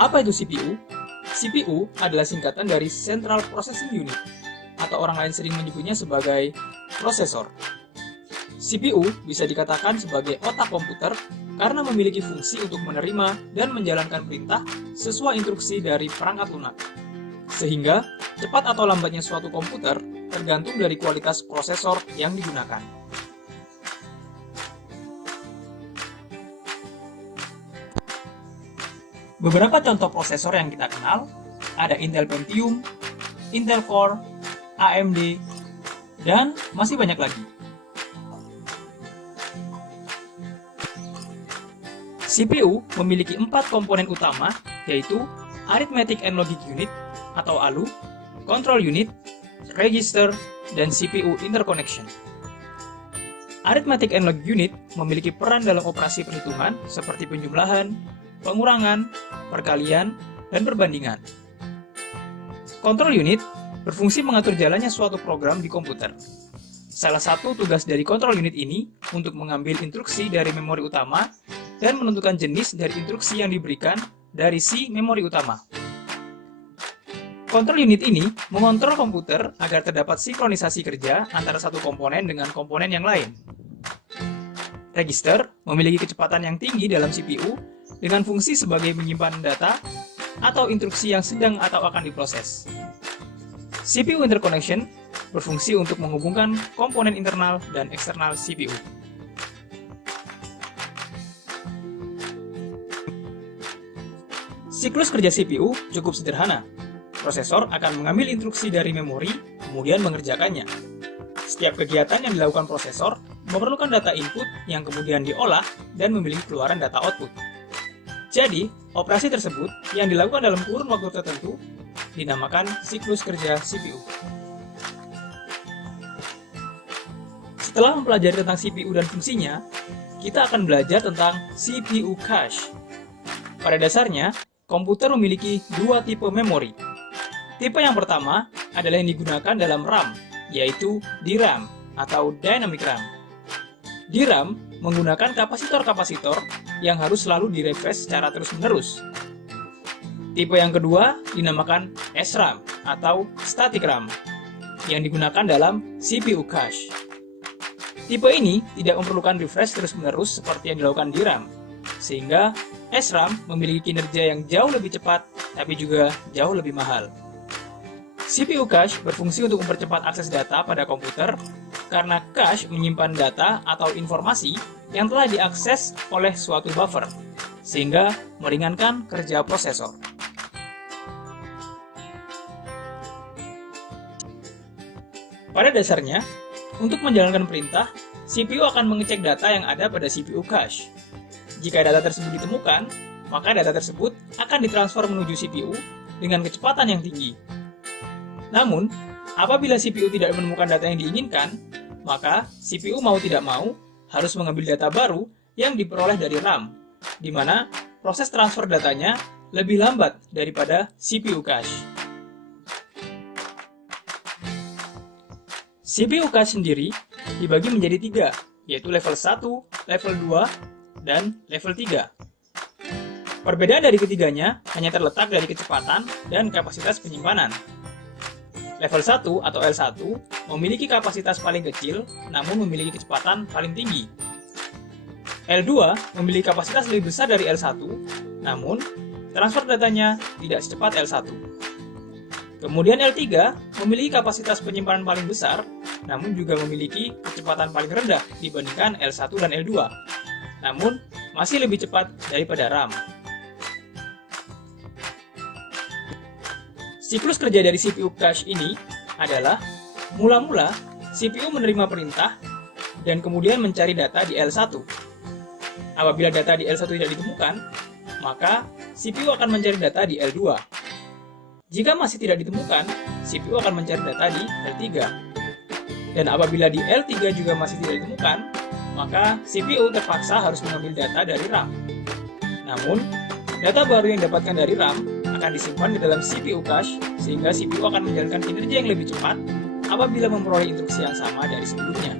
Apa itu CPU? CPU adalah singkatan dari Central Processing Unit, atau orang lain sering menyebutnya sebagai prosesor. CPU bisa dikatakan sebagai otak komputer karena memiliki fungsi untuk menerima dan menjalankan perintah sesuai instruksi dari perangkat lunak. Sehingga, cepat atau lambatnya suatu komputer tergantung dari kualitas prosesor yang digunakan. Beberapa contoh prosesor yang kita kenal ada Intel Pentium, Intel Core, AMD, dan masih banyak lagi. CPU memiliki 4 komponen utama, yaitu Arithmetic and Logic Unit atau ALU, Control Unit, Register, dan CPU Interconnection. Arithmetic and Logic Unit memiliki peran dalam operasi perhitungan seperti penjumlahan, pengurangan, perkalian, dan perbandingan. Control Unit berfungsi mengatur jalannya suatu program di komputer. Salah satu tugas dari Control Unit ini untuk mengambil instruksi dari memori utama dan menentukan jenis dari instruksi yang diberikan dari si memori utama. Control Unit ini mengontrol komputer agar terdapat sinkronisasi kerja antara satu komponen dengan komponen yang lain. Register memiliki kecepatan yang tinggi dalam CPU dengan fungsi sebagai menyimpan data atau instruksi yang sedang atau akan diproses. CPU Interconnection berfungsi untuk menghubungkan komponen internal dan eksternal CPU. Siklus kerja CPU cukup sederhana. Prosesor akan mengambil instruksi dari memori, kemudian mengerjakannya. Setiap kegiatan yang dilakukan prosesor memerlukan data input yang kemudian diolah dan memiliki keluaran data output. Jadi, operasi tersebut yang dilakukan dalam kurun waktu tertentu dinamakan siklus kerja CPU. Setelah mempelajari tentang CPU dan fungsinya, kita akan belajar tentang CPU cache. Pada dasarnya, komputer memiliki dua tipe memori. Tipe yang pertama adalah yang digunakan dalam RAM, yaitu DRAM atau Dynamic RAM. DRAM menggunakan kapasitor-kapasitor yang harus selalu direfresh secara terus-menerus. Tipe yang kedua dinamakan SRAM atau Static RAM, yang digunakan dalam CPU cache. Tipe ini tidak memerlukan refresh terus-menerus seperti yang dilakukan di RAM, sehingga SRAM memiliki kinerja yang jauh lebih cepat, tapi juga jauh lebih mahal. CPU cache berfungsi untuk mempercepat akses data pada komputer, karena cache menyimpan data atau informasi yang telah diakses oleh suatu buffer, sehingga meringankan kerja prosesor. Pada dasarnya, untuk menjalankan perintah, CPU akan mengecek data yang ada pada CPU cache. Jika data tersebut ditemukan, maka data tersebut akan ditransfer menuju CPU dengan kecepatan yang tinggi. Namun, apabila CPU tidak menemukan data yang diinginkan, maka CPU mau tidak mau harus mengambil data baru yang diperoleh dari RAM, di mana proses transfer datanya lebih lambat daripada CPU cache. CPU cache sendiri dibagi menjadi 3, yaitu level 1, level 2, dan level 3. Perbedaan dari ketiganya hanya terletak dari kecepatan dan kapasitas penyimpanan. Level 1 atau L1 memiliki kapasitas paling kecil namun memiliki kecepatan paling tinggi. L2 memiliki kapasitas lebih besar dari L1 namun transfer datanya tidak secepat L1. Kemudian L3 memiliki kapasitas penyimpanan paling besar namun juga memiliki kecepatan paling rendah dibandingkan L1 dan L2, namun masih lebih cepat daripada RAM. Siklus kerja dari CPU cache ini adalah mula-mula CPU menerima perintah dan kemudian mencari data di L1. Apabila data di L1 tidak ditemukan, maka CPU akan mencari data di L2. Jika masih tidak ditemukan, CPU akan mencari data di L3. Dan apabila di L3 juga masih tidak ditemukan, maka CPU terpaksa harus mengambil data dari RAM. Namun, data baru yang didapatkan dari RAM akan disimpan di dalam CPU cache, sehingga CPU akan menjalankan kinerja yang lebih cepat apabila memperoleh instruksi yang sama dari sebelumnya.